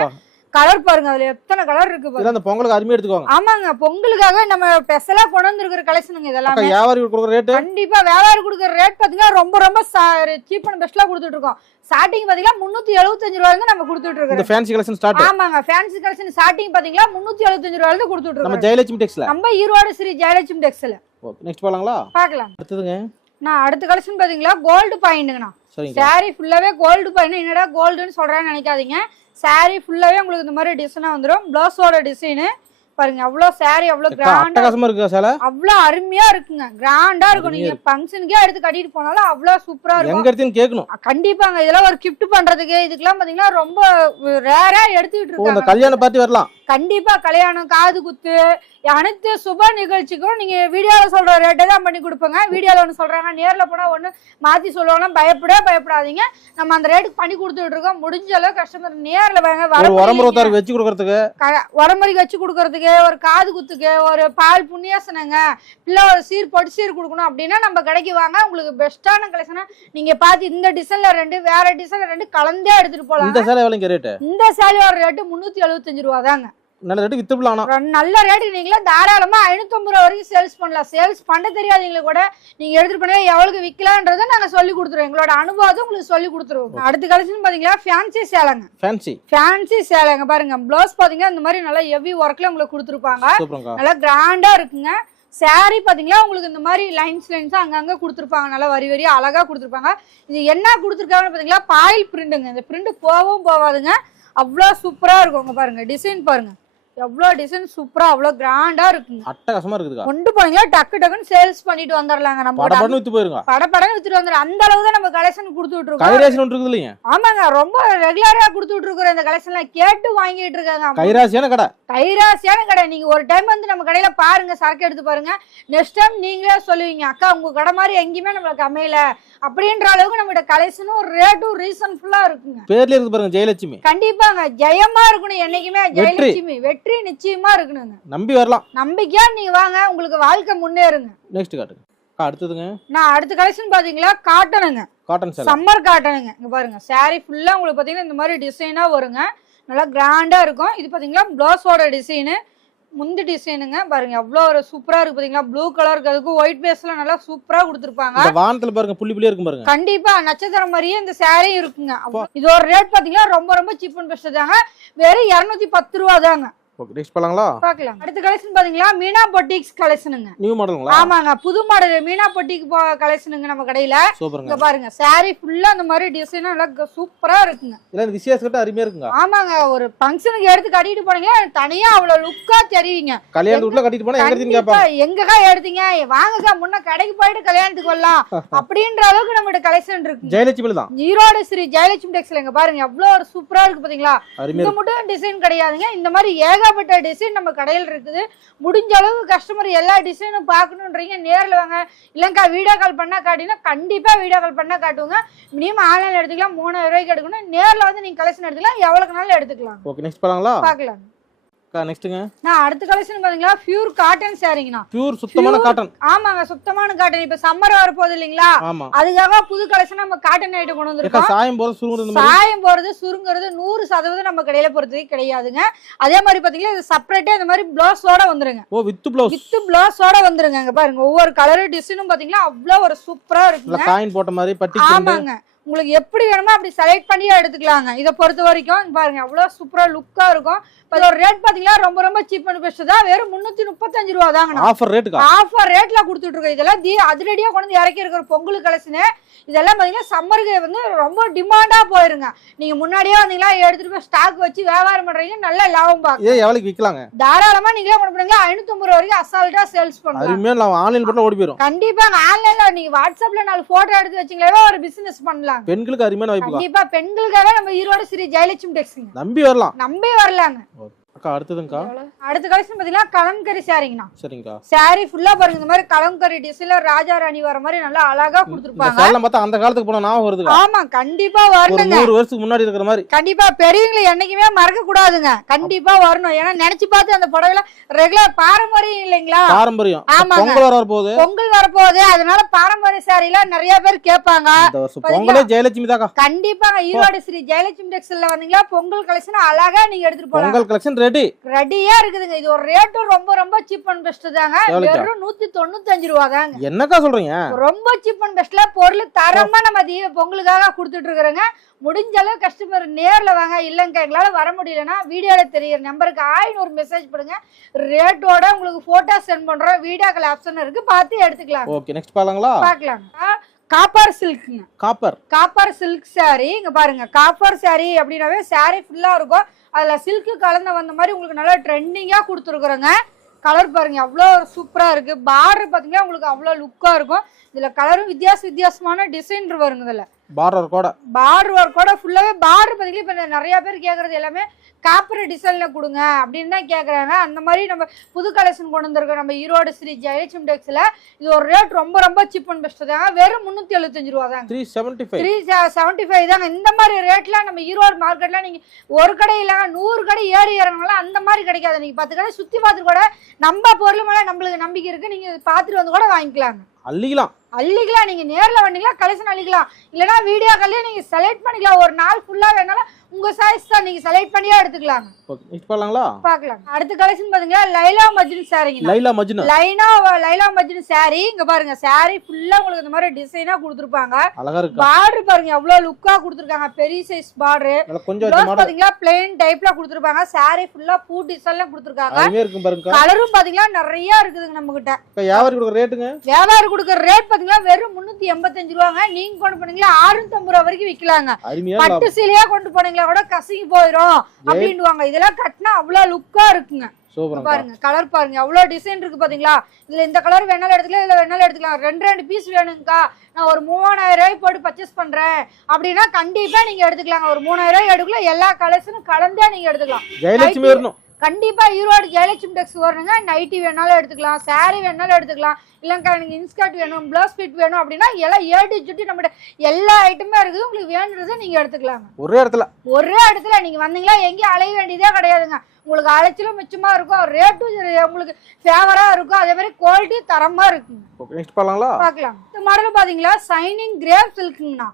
கலர் பாருங்க அதுல எத்தனை கலர் இருக்கு பாருங்க. அந்த பொங்கலுக்கு அருமையா எடுத்துக்கோங்க. ஆமாங்க பொங்கலுக்காக நம்ம ஸ்பெஷலா கொண்டு வந்திருக்கிற கலெக்ஷனுங்க இதெல்லாமே. வியாபாரி கொடுக்குற ரேட்டு கண்டிப்பா வியாபாரி கொடுக்குற ரேட் பாத்தீங்கன்னா ரொம்ப ரொம்ப சீப் அண்ட் பெஸ்ட்ல கொடுத்துட்டு இருக்கோம். ஸ்டார்டிங் பாத்தீங்கன்னா முன்னூத்தி எழுபத்தஞ்சு ரூபாய்க்கு நம்ம கொடுத்துட்டு இருக்கோம் ஃபேன்சி கலெக்ஷன் ஸ்டார்ட் ஆமாங்க ஃபேன்சி கலெக்ஷன் ஸ்டார்டிங் பாத்தீங்கன்னா முன்னூத்தி எழுபத்தஞ்சு ரூபாய்க்கு கொடுத்துட்டு நம்ம இருக்கோம் ஜெயலட்சுமி டெக்ஸ்ல நம்ம ஈரோடு ஸ்ரீ ஜெயலட்சுமி டெக்ஸ்ல நெக்ஸ்ட் போலாங்களா பார்க்கலாம். அடுத்ததுங்க. நான் அடுத்த கலெக்ஷன் பாத்தீங்களா கோல்டு பாயிண்ட்டுங்கண்ணா saree ஃபுல்லாவே கோல்டு பாயிண்ட் என்னடா கோல்டுன்னு சொல்றேன்னு நினைக்காதீங்க. Saree ஃபுல்லாவே உங்களுக்கு இந்த மாதிரி டிசைனா வந்துரும். பிளவுஸோட டிசைனு பாருங்க அவ்வளோ saree அவ்வளோ கிராண்டா அட்டகாசமா இருக்கா சேலை? அவ்வளோ அருமையா இருக்குங்க. கிராண்டா இருக்கும். நீங்க ஃபங்க்ஷனுக்கே எடுத்து கட்டிட்டு போனாலும் அவ்வளோ சூப்பரா இருக்கும். கேட்கணும். கண்டிப்பாங்க. இதெல்லாம் ஒரு கிஃப்ட் பண்றதுக்கு இதுக்கெல்லாம் பாத்தீங்கன்னா ரொம்ப ரேரா எடுத்துக்கிட்டு இருக்காங்க. கல்யாண பார்ட்டி வரலாம். கண்டிப்பா கல்யாணம் காது குத்து அனைத்து சுப நிகழ்ச்சிக்கும் நீங்க வீடியோல சொல்ற ரேட்டை தான் பண்ணி கொடுப்போங்க. வீடியோல ஒன்று சொல்றாங்க நேர்ல போனா ஒண்ணு மாத்தி சொல்லுவாங்க. பயப்படவே பயப்படாதீங்க. நம்ம அந்த ரேட்டுக்கு பண்ணி கொடுத்துட்டு இருக்கோம். முடிஞ்ச அளவு கஸ்டமர் நேர்ல வாங்க உரமுறத்தாருக்கு வச்சு கொடுக்கறதுக்கு? உரமுறைக்கு வச்சு கொடுக்கறதுக்கு ஒரு காது குத்துக்கு ஒரு பால் புண்ணியாசனங்க இல்லை ஒரு சீர் பொடி சீர் கொடுக்கணும் அப்படின்னா நம்ம கடைக்கு வாங்க. உங்களுக்கு பெஸ்ட்டான கலெக்ஷனா நீங்க பார்த்து இந்த டிசைன்ல ரெண்டு வேற டிசைன்ல ரெண்டு கலந்தே எடுத்துட்டு போலாம் இந்த சேலை எவ்வளோங்க ரேட்டு இந்த சேலையோட ரேட்டு முந்நூத்தி எழுபத்தஞ்சு ரூபா தாங்க நல்ல ரேட்டு வித்துக்கலாம் ஆனா. ஒரு நல்ல ரேட்டு நீங்களே தாராளமா ஐநூத்தம்பது ரூபா வரைக்கும் சேல்ஸ் பண்ணலாம். சேல்ஸ் பண்ண தெரியாதவங்களுக்கு கூட நீங்க எடுத்துட்டு போனா எவ்வளவுக்கு விற்கலான்றதை நாங்க சொல்லி கொடுத்துருவோம். எங்களோட அனுபவத்தை உங்களுக்கு சொல்லி கொடுத்துருவோம். அடுத்த கலெக்ஷன் பாத்தீங்கன்னா ஃபேன்சி சேலைங்க ஃபேன்சி ஃபேன்சி சேலைங்க பாருங்க ப்ளவுஸ் பாத்தீங்கன்னா இந்த மாதிரி நல்லா ஹெவி ஒர்க்ல உங்களுக்கு கொடுத்துருப்பாங்க. நல்லா கிராண்டா இருக்குங்க. Saree பாத்தீங்களா உங்களுக்கு இந்த மாதிரி லைன்ஸ் லைன்ஸ் அங்கங்க கொடுத்துருப்பாங்க. நல்லா வரி வரியா அழகா கொடுத்துருப்பாங்க. இது என்ன கொடுத்துருக்காங்கன்னு பாத்தீங்களா பாயில் பிரிண்டுங்க இந்த பிரிண்ட் போகவும் போகாதுங்க. அவ்வளோ சூப்பரா இருக்கும் இங்க பாருங்க. டிசைன் பாருங்க. எவ்வளோ டிசைன் சூப்பரா அவ்வளோ கிராண்டா இருக்குங்க. அட்டகாசமா இருக்குதுக்கா. கொண்டு போனீங்களா டக்கு டக்குன்னு சேல்ஸ் பண்ணிட்டு வந்துடலாங்க நம்ம பட படன்னு வித்து போயிருங்க படப்படன்னு வித்துட்டு வந்துடும் அந்த அளவு தான் நம்ம கலெக்ஷன் கொடுத்துட்டு இருக்கோம் கைராசி ஒன்று இருக்குது இல்லைங்க. ஆமாங்க ரொம்ப ரெகுலரா கொடுத்துட்டு இருக்கிற இந்த கலெக்ஷன்லாம் கேட்டு வாங்கிட்டு இருக்காங்க. கைராசியான கடை. கைராசியான கடை. நீங்க ஒரு டைம் வந்து நம்ம கடையில பாருங்க சரக்கு எடுத்து பாருங்க. நெக்ஸ்ட் டைம் நீங்களே சொல்லுவீங்க அக்கா உங்க கடை மாதிரி எங்கேயுமே நம்மளுக்கு அமையல. அப்படின்ற அளவுக்கு நம்மகிட்ட கலெக்ஷனும் ரேட்டும் ரீசன்ஃபுல்லா இருக்குங்க. பேர்ல இருக்கு பாருங்க ஜெயலட்சுமி. கண்டிப்பாங்க ஜெயமா இருக்கணும் என்னைக்குமே. ஜெயலட்சுமி வெற்றி. நிச்சயமா இருக்கணுங்க. நம்பி வரலாம். நம்பிக்கையா நீங்க வாங்க உங்களுக்கு வாழ்க்கை முன்னேறுங்க. நெக்ஸ்ட் காட்டுங்க. அடுத்ததுங்க. நான் அடுத்த கலெக்ஷன் பாத்தீங்களா காட்டனுங்க காட்டன் சம்மர் காட்டனுங்க இங்க பாருங்க saree ஃபுல்லா உங்களுக்கு பாத்தீங்கன்னா இந்த மாதிரி டிசைனா வருங்க. நல்லா கிராண்டா இருக்கும். இது பாத்தீங்களா பிளவுஸோட டிசைனு முந்தி டிசைனுங்க பாருங்க எவ்வளோ ஒரு சூப்பரா இருக்கு பாத்தீங்களா ப்ளூ கலர் இருக்கிறதுக்கு ஒயிட் பேஸ்ல நல்லா சூப்பரா கொடுத்துருப்பாங்க. வானத்துல பாருங்க புள்ளி புள்ளியா இருக்கும் பாருங்க. கண்டிப்பா நட்சத்திரம் மாதிரியே இந்த saree இருக்குங்க. இது ஒரு ரேட் பாத்தீங்கன்னா ரொம்ப ரொம்ப சீப் அண்ட் பெஸ்ட் தாங்க வெறும் இருநூத்தி பத்து ரூபா தாங்க ஓகே நெக்ஸ்ட் போலாங்களா பாக்கலாம் அடுத்த கலெக்ஷன் பாத்தீங்களா? மீனா பொட்டிக்ஸ் கலெக்ஷனுங்க நியூ மாடலுங்களா ஆமாங்க. புது மாடல் மீனா பொட்டிக்கு கலெக்ஷனுங்க நம்ம கடையில. சூப்பருங்க. இங்க பாருங்க. saree ஃபுல்லா அந்த மாதிரி டிசைனா நல்லா சூப்பரா இருக்குங்க. இல்ல இந்த விசேஷ கட்ட அருமையா இருக்குங்க ஆமாங்க. ஒரு ஃபங்க்ஷனுக்கு எடுத்து கட்டிட்டு போனீங்க தனியா அவ்வளவு லுக்கா தெரியுங்க. கல்யாண வீட்டுல கட்டிட்டு போனா எங்க எடுத்தீங்க எங்கக்கா எடுத்தீங்க? வாங்கக்கா முன்ன கடைக்கு போயிட்டு கல்யாணத்துக்கு வரலாம். <laughs> அப்படின்ற அளவுக்கு நம்மகிட்ட கலெக்ஷன் இருக்கு ஜெயலட்சுமி தான். ஈரோடு ஸ்ரீ ஜெயலட்சுமி டெக்ஸ்ல இங்க பாருங்க. எவ்வளவு ஒரு சூப்பரா இருக்கு பாத்தீங்களா? இருக்கு. மட்டும் டிசைன் கிடையாதுங்க. இந்த மாதிரி ஏகப்பட்ட டிசைன் நம்ம கடையில் இருக்குது. முடிஞ்ச அளவு கஸ்டமர் எல்லா டிசைனும் பார்க்கணுன்றீங்க நேர்ல வாங்க. இல்லைங்கக்கா வீடியோ கால் பண்ணா காட்டினா கண்டிப்பா வீடியோ கால் பண்ணா காட்டுவாங்க. மினிமம் ஆன்லைன் எடுத்துக்கலாம் மூணாயிரம் ரூபாய்க்கு எடுக்கணும். நேர்ல வந்து நீங்க கலெக்ஷன் எடுத்துக்கலாம் எவ்வளவுக்கு நாளும் எடுத்துக்கலாம். ஓகே நெக்ஸ்ட் போலாங்களா? பார்க்கலாம் அக்கா நெக்ஸ்ட்டுங்க நான் அடுத்த கலெக்ஷன் பாத்தீங்களா? பியூர் காட்டன் சாரிங்கண்ணா பியூர் சுத்தமான காட்டன் ஆமாங்க சுத்தமான காட்டன் இப்ப சம்மர் வரப்போகுது இல்லைங்களா? ஆமா. அதுக்காக புது கலெக்ஷன் நம்ம காட்டன் ஐட்டம் கொண்டு வந்திருக்கோம். சாயம் போறது சுருங்குறது சாயம் போறது சுருங்குறது நூறு சதவீதம் நம்ம கடையில பொறுத்தவரைக்கும் கிடையாதுங்க. அதே மாதிரி பாத்தீங்கன்னா இது செப்பரேட்டா இந்த மாதிரி பிளவுஸோட வந்துருங்க. ஓ வித்து பிளவுஸ் வித்து பிளவுஸோட வந்துருங்க பாருங்க. ஒவ்வொரு கலரு டிசைனும் பாத்தீங்கன்னா அவ்வளவு ஒரு சூப்பரா இருக்குங்க. காயின் போட்ட மாதிரி பட்டி. ஆமாங்க. உங்களுக்கு எப்படி வேணுமோ அப்படி செலக்ட் பண்ணி எடுத்துக்கலாங்க. இதை பொறுத்த வரைக்கும் பாருங்க அவ்வளவு சூப்பரா லுக்கா இருக்கும். இப்ப இதோட ரேட் பாத்தீங்கன்னா ரொம்ப ரொம்ப சீப் அண்ட் பெஸ்ட் தான் வெறும் முன்னூத்தி முப்பத்தஞ்சு ரூபா தாங்கண்ணா. ஆஃபர் ரேட்டுக்கா ஆஃபர் ரேட்ல கொடுத்துட்டு இருக்கோம். இதெல்லாம் தி அதிரடியா கொண்டு வந்து இறக்கி இருக்கிற பொங்கல் கலெக்ஷனு இதெல்லாம் பாத்தீங்கன்னா சம்மருக்கு வந்து ரொம்ப டிமாண்டா போயிருங்க. நீங்க முன்னாடியே வந்தீங்களா எடுத்துட்டு போய் ஸ்டாக் வச்சு வியாபாரம் பண்றீங்க நல்ல லாபம் பார்க்க இதே எவ்வளவுக்கு விக்கலாங்க? தாராளமா நீங்களே கொண்டு போடுங்க ஐநூத்தி ரூபா வரைக்கும் அசால்ட்டா சேல்ஸ் நம்ம ஆன்லைன் போட்டா ஓடி போயிரும். கண்டிப்பா ஆன்லைன்ல நீங்க வாட்ஸ்அப்ல நாலு போட்டோ எடுத்து வச்சீங்களே ஒரு பிசினஸ் பண்ணலாம். பெண்களுக்கு அருமையான வாய்ப்பு கண்டிப்பா பெண்களுக்காக நம்ம ஈரோடு ஸ்ரீ ஜெயலட்சுமி டெக்ஸுங்க. நம்பி வரலாம். நம்பி வரலாங்க. அக்கா அடுத்ததுங்கக்கா அடுத்த கலெக்ஷன் பாத்தீங்கன்னா கலம்கரி சாரிங்கண்ணா சரிங்கக்கா. சாரி ஃபுல்லா பாருங்க இந்த மாதிரி கலம்கரி டிசைன்ல ராஜா ராணி வர மாதிரி நல்லா அழகா கொடுத்துருப்பாங்க. சேலம் பார்த்தா அந்த காலத்துக்கு போனா ஞாபகம் வருதுக்கா. ஆமா கண்டிப்பா ஒரு வரணுங்க நூறு வருஷத்துக்கு முன்னாடி இருக்கிற மாதிரி. கண்டிப்பா பெரியவங்களை என்னைக்குமே மறக்க கூடாதுங்க கண்டிப்பா வரணும். ஏன்னா நினைச்சு பார்த்து அந்த புடவைல ரெகுலர் பாரம்பரியம் இல்லைங்களா? பாரம்பரியம். ஆமாங்க. பொங்கல் வர போகுது பொங்கல் வரப்போகுது. அதனால பாரம்பரிய சாரிலாம் நிறைய பேர் கேட்பாங்க. பொங்கலே ஜெயலட்சுமி தாக்கா. கண்டிப்பாங்க. ஈரோடு ஸ்ரீ ஜெயலட்சுமி டெக்ஸ்டைல்ல வந்தீங்களா பொங்கல் கலெக்ஷன் அழகா நீங்க எடுத்துட்டு போலாம். Pongal collection ready. ரெடியா இருக்குதுங்க. இது ஒரு ரேட்டும் ரொம்ப ரொம்ப சீப் அண்ட் பெஸ்ட் தாங்க? வெறும் நூத்தி தொண்ணூத்தஞ்சு ரூபா தாங்க என்னக்கா சொல்றீங்க? ரொம்ப சீப் அண்ட் பெஸ்ட்ல பொருள் தரமா நம்ம தீப பொங்கலுக்காக கொடுத்துட்டு இருக்கிறோங்க. முடிஞ்ச அளவு கஸ்டமர் நேர்ல வாங்க. இல்லைங்க எங்களால வர முடியலன்னா வீடியோல தெரியுற நம்பருக்கு ஆயின்னு ஒரு மெசேஜ் பண்ணுங்க ரேட்டோட உங்களுக்கு போட்டோ சென்ட் பண்றோம். வீடியோ கால் ஆப்ஷன் இருக்கு. பார்த்து எடுத்துக்கலாம். ஓகே நெக்ஸ்ட் பாருங்களா பார்க்கலாம் காப்பர் சில்க்ங்க காப்பர். காப்பர் சில்க் saree இங்க பாருங்க. காப்பர் saree அப்படின்னாவே saree ஃபுல்லா இருக்கும். அதுல சில்க் கலந்து வந்த மாதிரி உங்களுக்கு நல்லா ட்ரெண்டிங்கா கொடுத்துருக்குறோங்க. கலர் பாருங்க அவ்வளோ சூப்பரா இருக்கு. பார்டர் பாத்தீங்கன்னா உங்களுக்கு அவ்வளோ லுக்கா இருக்கும். இதுல கலரும் வித்தியாச வித்தியாசமான டிசைன் வருங்க இதுல. பார்டர் கூட. பார்டர் ஒர்க்கோட ஃபுல்லாவே பார்டர் பார்த்தீங்கன்னா இப்போ நிறைய பேர் கேட்குறது எல்லாமே காப்பர் டிசைன்ல கொடுங்க அப்படின்னு தான் கேட்குறாங்க அந்த மாதிரி நம்ம புது கலெக்ஷன் கொண்டு வந்திருக்கோம் நம்ம ஈரோடு ஸ்ரீ ஜெயலட்சுமி டெக்ஸில் இது ஒரு ரேட் ரொம்ப ரொம்ப சீப் அண்ட் பெஸ்ட் தாங்க. வெறும் முந்நூற்றி எழுபத்தஞ்சு ரூபா தாங்க. Three seventy five three seventy five தாங்க. இந்த மாதிரி ரேட்ல நம்ம ஈரோடு மார்க்கெட்ல நீங்க ஒரு கடை இல்லைங்க நூறு கடை ஏறி இறங்கலாம் அந்த மாதிரி கிடைக்காது. நீங்க பத்து கடை சுத்தி பார்த்துட்டு கூட நம்ம பொருள் மேல நம்மளுக்கு நம்பிக்கை இருக்கு. நீங்க பார்த்துட்டு வந்து கூட வாங்கிக்கலாங்க. அள்ளிக்கலாம். அள்ளிக்கலாம். நீங்க நேர்ல வந்தீங்களா கலெக்ஷன் அள்ளிக்கலாம். இல்லைன்னா வீடியோ கால்லே நீங்க செலக்ட் பண்ணிக்கலாம். ஒரு நாள் ஃபுல்லா வேணாலும் உங்க சைஸ் தான் நீங்க செலக்ட் பண்ணியே எடுத்துக்கலாங்க. ஓகே. நெக்ஸ்ட் பாருங்களா பார்க்கலாம். அடுத்த கலெக்ஷன் பாத்தீங்கன்னா லைலா மஜ்னு சாரிங்க லைலா மஜ்னு. லைனா லைலா மஜ்னு சாரி இங்க பாருங்க. சாரி ஃபுல்லா உங்களுக்கு இந்த மாதிரி டிசைனா கொடுத்துருப்பாங்க. அழகா இருக்கா? பார்டர் பாருங்க. எவ்வளவு லுக்கா கொடுத்துருக்காங்க. பெரிய சைஸ் பார்டர் கொஞ்சம் பாத்தீங்கன்னா பிளெயின் டைப்ல கொடுத்துருப்பாங்க. saree ஃபுல்லா பூ டிசைன்ல கொடுத்துருக்காங்க. கலரும் பாத்தீங்கன்னா நிறைய இருக்குதுங்க நம்ம கிட்ட வியாபாரி கொடுக்குற ரேட்டுங்க வியாபாரம் கொடுக்குற ரேட் பாத்தீங்கன்னா வெறும் முன்னூத்தி எண்பத்தஞ்சு ரூபாங்க. நீங்க கொண்டு போனீங்களா ஆறுநூத்தம்பது ரூபா வரைக்கும் விக்கலாங்க. பட்டு சீலையா கொண்டு போனீங்களா கூட கசங்கி போயிடும் அப்படின்னுவாங்க. இதெல்லாம் கட்டினா அவ்வளவு லுக்கா இருக்குங்க. பாருங்க கலர் பாருங்க. எவ்வளவு டிசைன் இருக்கு பாத்தீங்களா? இதுல இந்த கலர் வேணாலும் எடுத்துக்கலாம் இதுல வேணாலும் எடுத்துக்கலாம். ரெண்டு ரெண்டு பீஸ் வேணுங்கக்கா. நான் ஒரு மூவாயிரம் ரூபாய் போட்டு பர்ச்சேஸ் பண்றேன். அப்படின்னா கண்டிப்பா நீங்க எடுத்துக்கலாங்க. ஒரு மூணாயிரம் ரூபாய் எடுக்கலாம் எல்லா கலர்ஸும் கலந்தே நீங்க எடுத்துக்கலாம். கண்டிப்பா ஈரோடு ஜெயலட்சுமி டெக்ஸ் வரணுங்க. நைட்டி வேணாலும் எடுத்துக்கலாம். saree வேணாலும் எடுத்துக்கலாம். இல்லைங்கக்கா எனக்கு இன்ஸ்கர்ட் வேணும் ப்ளவுஸ் ஃபிட் வேணும் அப்படின்னா எல்லாம் ஏடி சுட்டி நம்மகிட்ட எல்லா ஐட்டமே இருக்குது. உங்களுக்கு வேணுன்றதை நீங்க எடுத்துக்கலாங்க. ஒரே இடத்துல. ஒரே இடத்துல. நீங்க வந்தீங்களா எங்கேயும் அலைய வேண்டியதே கிடையாதுங்க. உங்களுக்கு அலைச்சலும் மிச்சமா இருக்கும். ரேட்டும் உங்களுக்கு ஃபேவரா இருக்கும். அதே மாதிரி குவாலிட்டி தரமா இருக்குங்க ஓகே நெக்ஸ்ட் பார்க்கலாம். இந்த மாடல் பாத்தீங்களா? சைனிங் கிரேப் சில்க்குங்கண்ணா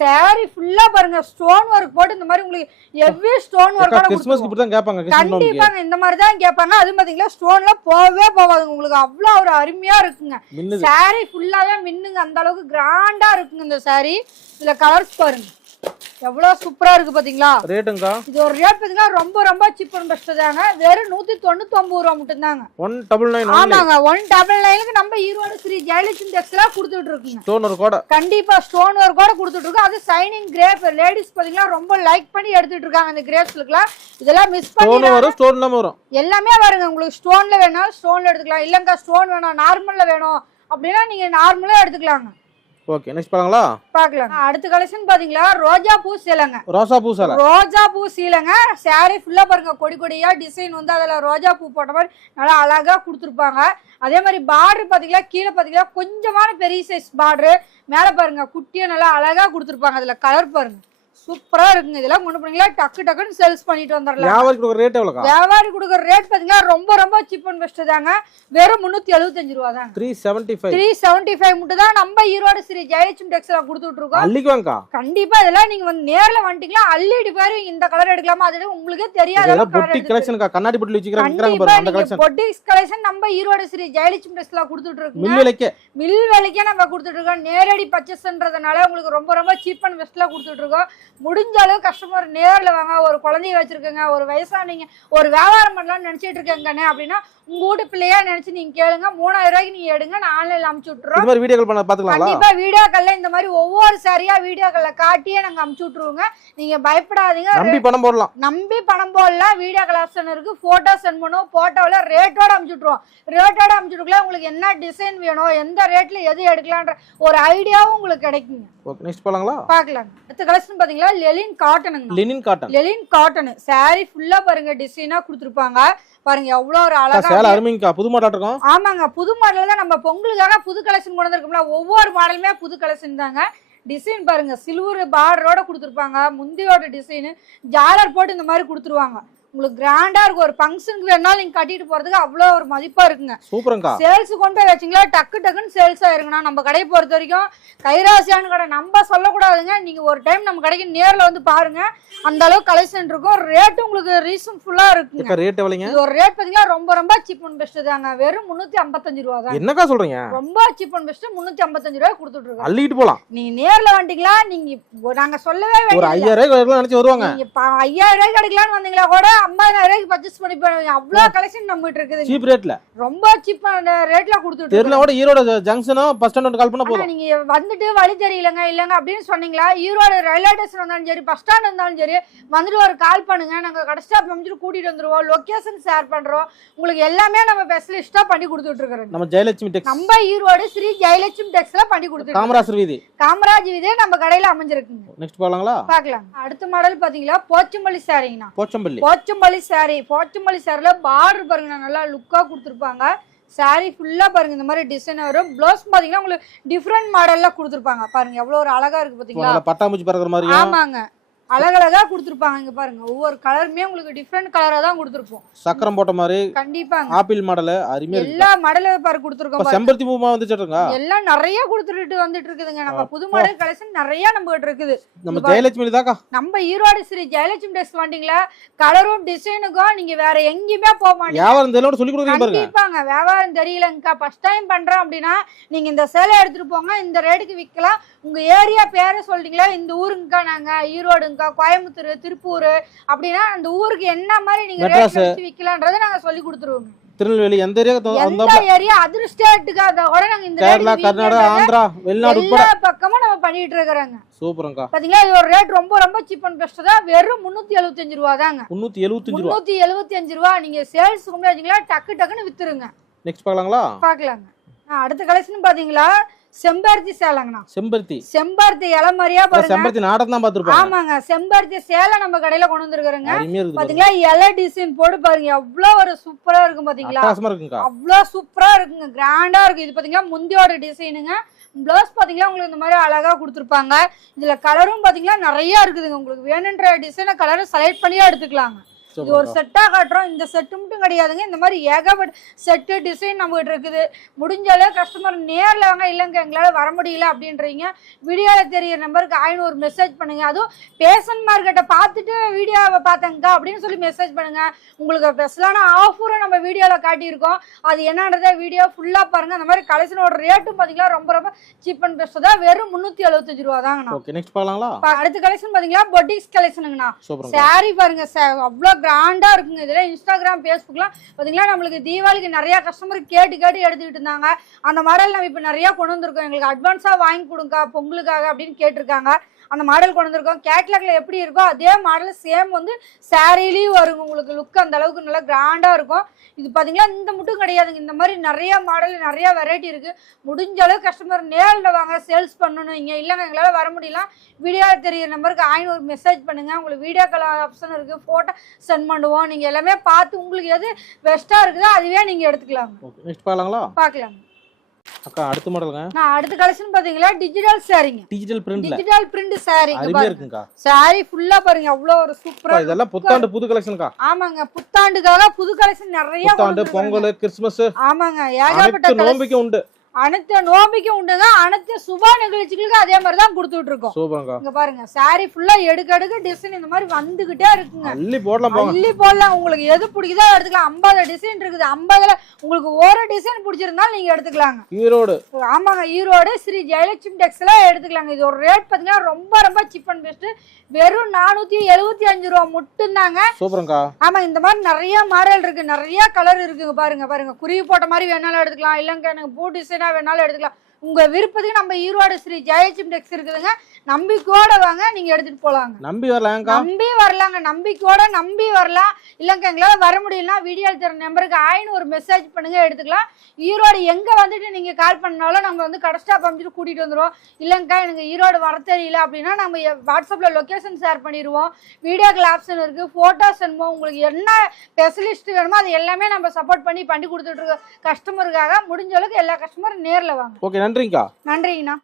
சாரி ஃபுல்லா பாருங்க. ஸ்டோன் ஒர்க் போட்டு இந்த மாதிரி உங்களுக்கு எவ்வி ஸ்டோன் ஒர்க் இப்படி தான் கேட்பாங்க கிறிஸ்மஸ் கண்டிப்பாங்க இந்த மாதிரி தான் கேட்பாங்க. அது பாத்தீங்களா ஸ்டோன்ல போகவே போகாதுங்க. உங்களுக்கு அவ்வளோ ஒரு அருமையா இருக்குங்க. சாரி ஃபுல்லாவே மின்னுங்க. அந்த அளவுக்கு கிராண்டா இருக்குங்க இந்த சாரி இதுல கலர்ஸ் பாருங்க. எவ்வளவு சூப்பரா இருக்கு பாத்தீங்களா? ரேட்டுங்கக்கா இது ஒரு ரேட் பாத்தீங்கன்னா ரொம்ப ரொம்ப சீப் அண்ட் பெஸ்ட் தாங்க. வெறும் நூத்தி தொண்ணூத்தி ஒன்பது ரூபா மட்டும் தாங்க ஒன் டபுள் நைன் ஆமாங்க ஒன் டபுள் நைனுக்கு நம்ம ஈரோடு ஸ்ரீ ஜெயலட்சுமி டெக்ஸ்லாம் கொடுத்துட்டு இருக்குங்க. ஸ்டோன் ஒரு கூட. கண்டிப்பா ஸ்டோன் ஒர்க் கூட கொடுத்துட்டு இருக்கோம். அது சைனிங் கிரேப் லேடிஸ் பாத்தீங்கன்னா ரொம்ப லைக் பண்ணி எடுத்துட்டு இருக்காங்க இந்த கிரேப்ஸ்லாம் இதெல்லாம் மிஸ் பண்ணி வரும் ஸ்டோன் இல்லாம வரும். எல்லாமே வருங்க. உங்களுக்கு ஸ்டோன்ல வேணாலும் ஸ்டோன்ல எடுத்துக்கலாம். இல்லங்க ஸ்டோன் வேணும். நார்மல்ல வேணும். அப்படின்னா நீங்க நார்மலா எடுத்துக்கலாங்க. ஓகே நெக்ஸ்ட் பாருங்களா பார்க்கலாம். அடுத்த கலெக்ஷன் பாத்தீங்களா ரோஜா பூ சேலைங்க. ரோசா பூ சேலை. ரோஜா பூ சீலைங்க. saree ஃபுல்லா பாருங்க கொடி கொடியா டிசைன் வந்து அதுல ரோஜா பூ போட்ட மாதிரி நல்லா அழகா கொடுத்துருப்பாங்க. அதே மாதிரி பார்டர் பாத்தீங்களா கீழே பாத்தீங்களா கொஞ்சமான பெரிய சைஸ் பார்டர் மேல பாருங்க குட்டியா நல்லா அழகா கொடுத்துருப்பாங்க. அதுல கலர் பாருங்க. சூப்பரா இருக்குங்க. இதெல்லாம் கொண்டு போனீங்களா? டக்கு டக்குன்னு சேல்ஸ் பண்ணிட்டு வந்துடலாம் வியாபாரி கொடுக்குற ரேட் எவ்வளோக்கா? வியாபாரி கொடுக்குற ரேட் பாத்தீங்கன்னா ரொம்ப ரொம்ப சீப் அண்ட் பெஸ்ட் தாங்க. வெறும் முன்னூத்தி எழுபத்தஞ்சு ரூபா தாங்க. Three seventy five three seventy five மட்டும் தான் நம்ம ஈரோடு ஸ்ரீ ஜெயலட்சுமி டெக்ஸ்ல கொடுத்துட்டு இருக்கோம். அள்ளிக்குவாங்கக்கா? கண்டிப்பா இதெல்லாம் நீங்க வந்து நேர்ல வந்துட்டீங்களா அள்ளிட்டு பாரு இந்த கலர் எடுக்கலாமா? அது உங்களுக்கே தெரியாத பொட்டி கலெக்ஷனுக்கா கண்ணாடி பொட்டி பாருங்க அந்த நீங்க கலெக்ஷன் பொட்டிக்ஸ் கலெக்ஷன் நம்ம ஈரோடு ஸ்ரீ ஜெயலட்சுமி டெக்ஸ்ல கொடுத்துட்டு இருக்கோம் மில் விலைக்கே. மில் விலைக்கே நம்ம கொடுத்துட்டு இருக்கோம். நேரடி பர்ச்சேஸ்ன்றதுனால உங்களுக்கு ரொம்ப ரொம்ப சீப் அண்ட் பெஸ்ட்ல கொடுத்துட்டு இருக்கோம். முடிஞ்ச அளவு கஸ்டமர் நேர்ல வாங்க ஒரு குழந்தைய வச்சிருக்கங்க ஒரு வயசானீங்க ஒரு வியாபாரம் பண்ணலாம்னு நினைச்சிட்டு இருக்கேங்கண்ணே அப்படின்னா உங்க வீட்டு பிள்ளையா நினைச்சு நீங்க கேளுங்க. மூணாயிரம் ரூபாய்க்கு நீங்க எடுங்க நான் ஆன்லைன்ல அமுச்சு விட்டுறோம். இது மாதிரி வீடியோ கால் பண்ண பாத்துக்கலாங்களா கண்டிப்பா வீடியோக்கள்ல இந்த மாதிரி ஒவ்வொரு சாரியா வீடியோக்கள்ல காட்டியே நாங்க அமுச்சு விட்டுருவோங்க. நீங்க பயப்படாதீங்க. நம்பி பணம் போடலாம். நம்பி பணம் போடலாம். வீடியோ கலெக்ஷன் இருக்கு. போட்டோ சென்ட் பண்ணுவோம். போட்டோவில் ரேட்டோட அமுச்சுட்ருவோம் ரேட்டோட அமுச்சுட்டுக்குள்ள உங்களுக்கு என்ன டிசைன் வேணும் எந்த ரேட்ல எது எடுக்கலான்ற ஒரு ஐடியாவும் உங்களுக்கு கிடைக்குங்க. ஓகே நெக்ஸ்ட் போலாங்களா? பார்க்கலாம் அடுத்த கலெக்ஷன் பாத்தீங்களா linen காட்டனுங்க linen cotton linen cotton saree ஃபுல்லா பாருங்க டிசைனா கொடுத்துருப்பாங்க. பாருங்க எவ்வளவு ஒரு சேலை அழகா அருமைங்கக்கா. புது மாட்டாட்டம் இருக்கும். ஆமாங்க புது மாடல் தான். நம்ம பொங்கலுக்காக புது கலெக்ஷன் கொண்டு வந்திருக்கோம்ல ஒவ்வொரு மாடலுமே புது கலெக்ஷன் தாங்க. டிசைன் பாருங்க சில்வர் பார்டரோட கொடுத்துருப்பாங்க. முந்தியோட டிசைனு ஜாலர் போட்டு இந்த மாதிரி கொடுத்துருவாங்க. உங்களுக்கு கிராண்டா இருக்கும். ஒரு ஃபங்க்ஷனுக்கு வேணாலும் நீங்க கட்டிட்டு போறதுக்கு அவ்வளோ ஒரு மதிப்பா இருக்குங்க. சூப்பருங்கக்கா சேல்ஸ் கொண்டு போய் வச்சிங்களா? டக்கு டக்குன்னு சேல்ஸ் ஆயிருங்கண்ணா நம்ம கடையை பொறுத்த வரைக்கும் கைராசியான கடை. நம்ம சொல்லக்கூடாதுங்க. நீங்க ஒரு டைம் நம்ம கடைக்கு நேர்ல வந்து பாருங்க. அந்த அளவுக்கு கலெக்ஷன் இருக்கும். ரேட்டு உங்களுக்கு ரீசன் ஃபுல்லா ரேட் இது ஒரு ரேட் பாத்தீங்கன்னா ரொம்ப ரொம்ப சீப் அண்ட் பெஸ்ட் தாங்க. வெறும் முன்னூத்தி ஐம்பத்தஞ்சு ரூபா தான் என்னக்கா சொல்றீங்க? ரொம்ப சீப் அண்ட் பெஸ்ட் முன்னூத்தி ஐம்பத்தஞ்சு ரூபாய் கொடுத்துட்டு இருக்கோம். அள்ளிட்டு போலாம். நீங்க நேர்ல வந்துட்டீங்களா நீங்க நாங்க சொல்லவே ஒரு ஐயாயிரம் ரூபாய் நினைச்சு வருவாங்க. ஐயாயிரம் ரூபாய்க்கு கிடைக்கலாம்னு வந்தீங்களா கூட? ஐம்பதாயிரம் ரூபாய்க்கு பர்ச்சேஸ் பண்ணி அவ்வளவு கலெக்ஷன் நம்மகிட்ட இருக்குது. சீப் ரேட்ல ரொம்ப சீப்பான ரேட்ல கொடுத்துட்டு தெருல இருக்கோம். கூட ஈரோடு ஜங்ஷனும் பஸ் ஸ்டாண்ட் கால் பண்ணா போதும். நீங்க வந்துட்டு வழி தெரியலங்க இல்லங்க அப்படின்னு சொன்னீங்களா? ஈரோடு ரயில்வே ஸ்டேஷன் வந்தாலும் சரி பஸ் ஸ்டாண்ட் இருந்தாலும் சரி வந்துட்டு ஒரு கால் பண்ணுங்க. நாங்க கடை ஸ்டாப் அமைச்சிட்டு கூட்டிட்டு வந்துருவோம். லொகேஷன் ஷேர் பண்றோம். உங்களுக்கு எல்லாமே நம்ம ஸ்பெஷலிஸ்டா பண்ணி கொடுத்துட்டு இருக்கிறோம் நம்ம ஜெயலட்சுமி டெக்ஸ் நம்ம ஈரோடு ஸ்ரீ ஜெயலட்சுமி டெக்ஸ்ல பண்ணி வீதி. காமராஜ் இதே நம்ம கடையில அமைஞ்சிருக்குங்க. நெக்ஸ்ட் பார்க்கலாம். அடுத்த மாடல் பாத்தீங்களா போச்சம்பள்ளி சாரிங்கண்ணா போச்சம்பள்ளி. போச்சம்பள்ளி சாரி போச்சம்பள்ளி சாரில பார்டர் பாருங்க நல்லா லுக்கா கொடுத்துருப்பாங்க. சாரி ஃபுல்லா பாருங்க இந்த மாதிரி டிசைன் வரும். ப்ளவுஸ் பாத்தீங்கன்னா உங்களுக்கு டிஃப்ரெண்ட் மாடல்ல கொடுத்துருப்பாங்க. பாருங்க எவ்வளவு ஒரு அழகா இருக்கு பாத்தீங்களா? நல்லா பட்டாம்பூச்சி பறக்கிற மாதிரியும் ஆமாங்க. அழகழகா கொடுத்துருப்பாங்க இங்க பாருங்க. ஒவ்வொரு கலருமே உங்களுக்கு டிஃப்ரெண்ட் கலரா தான் கொடுத்துருப்போம். சக்கரம் போட்ட மாதிரி கண்டிப்பாங்க. ஆப்பிள் மாடல் அருமையா எல்லா மாடலும் பாரு கொடுத்துருக்கோம். செம்பருத்தி பூமா வந்துச்சுங்க எல்லாம் நிறைய கொடுத்துட்டு வந்துட்டு இருக்குதுங்க நம்ம புது மாடல் கலெக்ஷன் நிறைய நம்ம கிட்ட இருக்குது. நம்ம ஜெயலட்சுமி தாக்கா நம்ம ஈரோடு ஸ்ரீ ஜெயலட்சுமி டெஸ்ட் வந்துட்டீங்களா கலரும் டிசைனுக்கும் நீங்க வேற எங்கேயுமே போக மாட்டீங்க. வியாபாரம் தெரியல சொல்லி கொடுக்குறீங்க பாருங்க. கண்டிப்பாங்க. வியாபாரம் தெரியலங்கக்கா. ஃபர்ஸ்ட் டைம் பண்றோம் அப்படின்னா நீங்க இந்த சேலை எடுத்துட்டு போங்க. இந்த ரேட்டுக்கு விற்கலாம் உங்க ஏரியா பேரை சொல்லிட்டீங்களா இந்த ஊருங்கக்கா நாங்க ஈரோடுங்கக்கா கோயம்புத்தூர் திருப்பூர் அப்படின்னா அந்த ஊருக்கு என்ன மாதிரி நீங்க. ரேட் வச்சு விற்கலான்றதை நாங்க சொல்லி கொடுத்துருவோங்க. திருநெல்வேலி எந்த ஏரியா எந்த ஏரியா? அதர் ஸ்டேட்டுக்கு அதை கூட நாங்க இந்த கேரளா கர்நாடகா ஆந்திரா வெளிநாடு எல்லா பக்கமும் நம்ம பண்ணிட்டு இருக்கிறோங்க. சூப்பருங்கக்கா. பாத்தீங்களா? இது ஒரு ரேட் ரொம்ப ரொம்ப சீப் அண்ட் பெஸ்ட் தான். வெறும் முன்னூத்தி எழுபத்தஞ்சு ரூபா தாங்க. முன்னூத்தி எழுபத்தஞ்சு ரூபா. முன்னூத்தி எழுபத்தி அஞ்சு ரூபா. நீங்க சேல்ஸ் வச்சீங்களா டக்கு டக்குன்னு வித்துருங்க. நெக்ஸ்ட் பார்க்கலாங்களா? பாக்கலாங்க ஆ, அடுத்த கலெக்ஷன் பாத்தீங்களா? செம்பருத்தி சேலைங்கண்ணா. செம்பருத்தி. செம்பருத்தி இலை மாதிரியா பாருங்க. செம்பருத்தி நாடம் தான் பாத்துருப்பாங்க ஆமாங்க செம்பருத்தி சேலை நம்ம கடையில கொண்டு வந்திருக்கிறோங்க. பாத்தீங்களா? இலை டிசைன் போட்டு பாருங்க. எவ்வளவு ஒரு சூப்பரா இருக்கும் பாத்தீங்களா? அட்டகாசமா இருக்குங்கக்கா. அவ்வளோ சூப்பரா இருக்குங்க. கிராண்டா இருக்கு. இது பாத்தீங்கன்னா முந்தியோட டிசைனுங்க ப்ளவுஸ் பாத்தீங்கன்னா உங்களுக்கு இந்த மாதிரி அழகா கொடுத்துருப்பாங்க. இதுல கலரும் பாத்தீங்கன்னா நிறைய இருக்குதுங்க. உங்களுக்கு வேணுன்ற டிசைனை கலரை செலக்ட் பண்ணியே எடுத்துக்கலாங்க. இது ஒரு சூப்பருங்கக்கா. செட்டா காட்டுறோம். இந்த செட்டு மட்டும் கிடையாதுங்க. இந்த மாதிரி ஏகப்பட்ட செட்டு டிசைன் நம்ம கிட்ட இருக்குது முடிஞ்சாலே கஸ்டமர் நேர்ல வாங்க இல்லைங்க எங்களால வர முடியல அப்படின்றீங்க. வீடியோல தெரியிற நம்பருக்கு ஆயிரம் ஒரு மெசேஜ் பண்ணுங்க. அதுவும் பேசன் மார்க்கெட்டை பார்த்துட்டு வீடியோவை பார்த்தேங்க்கா அப்படின்னு சொல்லி மெசேஜ் பண்ணுங்க. உங்களுக்கு ஸ்பெஷலான ஆஃபரும் நம்ம வீடியோல காட்டியிருக்கோம். அது என்னன்றதை வீடியோ ஃபுல்லா பாருங்க. அந்த மாதிரி கலெக்ஷனோட ரேட்டும் பாத்தீங்கன்னா ரொம்ப ரொம்ப சீப் அண்ட் பெஸ்ட் தான் வெறும் முந்நூற்றி எழுபத்தஞ்சு ரூபா தாங்கண்ணா. ஓகே நெக்ஸ்ட் பார்க்கலாங்களா அடுத்த கலெக்ஷன் பாத்தீங்கன்னா பொட்டிக்ஸ் கலெக்ஷனுங்கண்ணா சாரி பாருங்க. அவ்வளோ கிராண்டா இருக்குங்க. இதுல இன்ஸ்டாகிராம் ஃபேஸ்புக்லாம் பாத்தீங்களா நம்மளுக்கு தீபாவளிக்கு நிறைய கஸ்டமர் கேட்டு கேட்டு எடுத்துக்கிட்டு இருந்தாங்க. அந்த மாடல் நம்ம இப்போ நிறைய கொண்டு வந்திருக்கோம். எங்களுக்கு அட்வான்ஸா வாங்கி கொடுங்க பொங்கலுக்காக அப்படின்னு கேட்டிருக்காங்க. அந்த மாடல் கொண்டு வந்திருக்கோம். கேட்லாக்ல எப்படி இருக்கோ அதே மாடல் சேம் வந்து சாரிலையும் வருங்க உங்களுக்கு லுக் அந்த அளவுக்கு நல்லா கிராண்டா இருக்கும். இது பாத்தீங்களா இந்த மட்டும் கிடையாதுங்க. இந்த மாதிரி நிறைய மாடல் நிறைய வெரைட்டி இருக்கு. முடிஞ்ச அளவு கஸ்டமர் நேரில் வாங்க சேல்ஸ் பண்ணணும். இங்க இல்லைங்க எங்களால வர முடியல. வீடியோ தெரியுற நம்பருக்கு ஆயிரம் ஒரு மெசேஜ் பண்ணுங்க. உங்களுக்கு வீடியோ கால் ஆப்ஷன் இருக்கு போட்டோ சென்ட் பண்ணுவோம். நீங்க எல்லாமே பார்த்து உங்களுக்கு எது பெஸ்டா இருக்குதோ அதுவே நீங்க எடுத்துக்கலாம் பார்க்கலாங்களா? பார்க்கலாம் அக்கா அடுத்த மாடலுங்க நான் அடுத்த கலெக்ஷன் பாத்தீங்களா? டிஜிட்டல் சாரிங்க டிஜிட்டல் பிரிண்ட்ல டிஜிட்டல் பிரிண்ட் சாரி அருமையா இருக்குங்கக்கா சாரி ஃபுல்லா பாருங்க அவ்வளோ ஒரு சூப்பரா இதெல்லாம் புத்தாண்டு புது கலெக்ஷனுக்கா ஆமாங்க புத்தாண்டுக்காக புது கலெக்ஷன் நிறைய புத்தாண்டு. பொங்கல் கிறிஸ்துமஸ் ஆமாங்க ஏகப்பட்ட. நோம்பிக்கும் உண்டு. அனைத்து நோம்பிக்கும் உண்டுங்க அனைத்து சுப நிகழ்ச்சிகளுக்கு அதே மாதிரி தான் கொடுத்துட்டு இருக்கோம் சூப்பருங்கக்கா இங்க பாருங்க சாரி ஃபுல்லா எடுக்க எடுக்க டிசைன் இந்த மாதிரி வந்துகிட்டே இருக்குங்க. அள்ளி போடலாம் அள்ளி போடலாம். உங்களுக்கு எது பிடிக்குதோ எடுத்துக்கலாம். ஐம்பது டிசைன் இருக்குது. ஐம்பதுல உங்களுக்கு ஒரு டிசைன் பிடிச்சிருந்தாலும் நீங்க எடுத்துக்கலாங்க. ஈரோடு. ஆமாங்க ஈரோடு ஸ்ரீ ஜெயலட்சுமி டெக்ஸ்ல எடுத்துக்கலாங்க. இது ஒரு ரேட் பாத்தீங்கன்னா ரொம்ப ரொம்ப சீப் அண்ட் பெஸ்ட் வெறும் நானூத்தி எழுபத்தி அஞ்சு ரூபா மட்டும்தாங்க. சூப்பருங்கக்கா ஆமா இந்த மாதிரி நிறைய மாடல் இருக்கு. நிறைய கலர் இருக்குங்க பாருங்க பாருங்க. குருவி போட்ட மாதிரி வேணாலும் எடுத்துக்கலாம். இல்லைங்க எனக்கு பூ டிசைனா வேணாலும் எடுத்துக்கலாம். உங்க விருப்பத்துக்கு நம்ம ஈரோடு ஸ்ரீ ஜெயசிம் டெக்ஸ் இருக்குதுங்க. நம்பிக்கையோட வாங்க நீங்க எடுத்துட்டு போலாங்க. நம்பி வரலாங்கக்கா நம்பி வரலாங்க நம்பிக்கையோட நம்பி வரலாம். இல்லைங்க எங்களால வர முடியலனா வீடியோ தர நம்பருக்கு ஆயின்னு ஒரு மெசேஜ் பண்ணுங்க எடுத்துக்கலாம். ஈரோடு எங்க வந்துட்டு நீங்க கால் பண்ணாலும் நம்ம வந்து கடை ஸ்டாப் அமைச்சிட்டு கூட்டிட்டு வந்துருவோம். இல்லைங்கக்கா எனக்கு ஈரோடு வர தெரியல அப்படின்னா நம்ம வாட்ஸ்அப்ல லொகேஷன் ஷேர் பண்ணிடுவோம். வீடியோ கால் ஆப்ஷன் இருக்கு போட்டோ சென்வோம் உங்களுக்கு என்ன ஸ்பெஷலிஸ்ட் வேணுமோ அது எல்லாமே நம்ம சப்போர்ட் பண்ணி பண்ணி கொடுத்துட்டு இருக்க கஸ்டமருக்காக முடிஞ்ச அளவுக்கு எல்லா கஸ்டமரும் நேர்ல வாங்க. ஓகே நன்றிங்கக்கா. நன்றிங்கண்ணா.